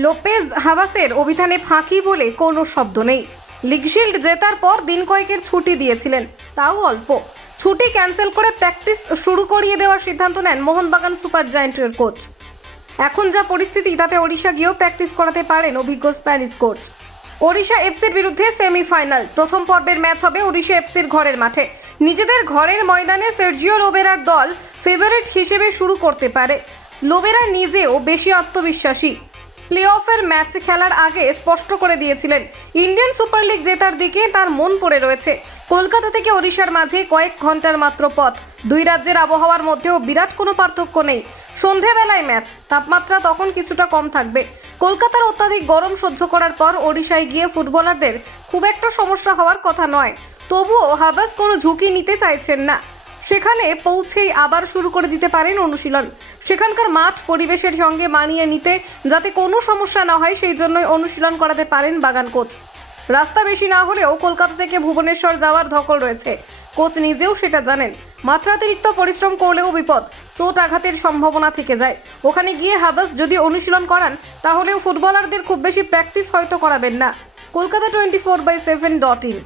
Lopez হাভাসের অভিধানে ফাঁকি বলে কোনো শব্দ নেই। লিগ শিল্ড জেতার পর দিন কয়েকের ছুটি দিয়েছিলেন, তাও অল্প। ছুটি ক্যান্সেল করে প্র্যাকটিস শুরু করিয়ে দেওয়ার সিদ্ধান্ত নেন মোহনবাগান সুপার জায়ান্টের কোচ। এখন যা পরিস্থিতি তাতে ওড়িশা গিয়েও প্র্যাকটিস করাতে পারেন অভিজ্ঞ স্প্যানিশ কোচ। ওড়িশা এফসির বিরুদ্ধে সেমিফাইনাল প্রথম পর্বের ম্যাচ হবে ওড়িশা এফসির ঘরের মাঠে। নিজেদের ঘরের ময়দানে সের্জিও লোবেরার দল ফেভারিট হিসেবে শুরু করতে পারে। লোবেরা নিজেও বেশি আত্মবিশ্বাসী। প্লে অফের ম্যাচ খেলার আগে স্পষ্ট করে দিয়েছিলেন ইন্ডিয়ান সুপার লিগ জেতার দিকে তার মন পড়ে রয়েছে। কলকাতা থেকে ওড়িশার মাঝে কয়েক ঘন্টার মাত্র পথ। দুই রাজ্যের আবহাওয়ার মধ্যেও বিরাট কোনো পার্থক্য নেই। সন্ধেবেলায় ম্যাচ, তাপমাত্রা তখন কিছুটা কম থাকবে। কলকাতার অত্যাধিক গরম সহ্য করার পর ওড়িশায় গিয়ে ফুটবলারদের খুব একটা সমস্যা হওয়ার কথা নয়। তবুও হাবাস কোনো ঝুঁকি নিতে চাইছেন না। সেখানে পৌঁছেই আবার শুরু করে দিতে পারেন অনুশীলন। সেখানকার মাঠ পরিবেশের সঙ্গে মানিয়ে নিতে যাতে কোনো সমস্যা না হয় সেই জন্যই অনুশীলন করাতে পারেন বাগান কোচ। রাস্তা বেশি না হলেও কলকাতা থেকে ভুবনেশ্বর যাওয়ার ধকল রয়েছে, কোচ নিজেও সেটা জানেন। মাত্রাতিরিক্ত পরিশ্রম করলেও বিপদ, চোট আঘাতের সম্ভাবনা থেকে যায়। ওখানে গিয়ে হাবাস যদি অনুশীলন করান তাহলেও ফুটবলারদের খুব বেশি প্র্যাকটিস হয়তো করাবেন না। কলকাতা 24/7.in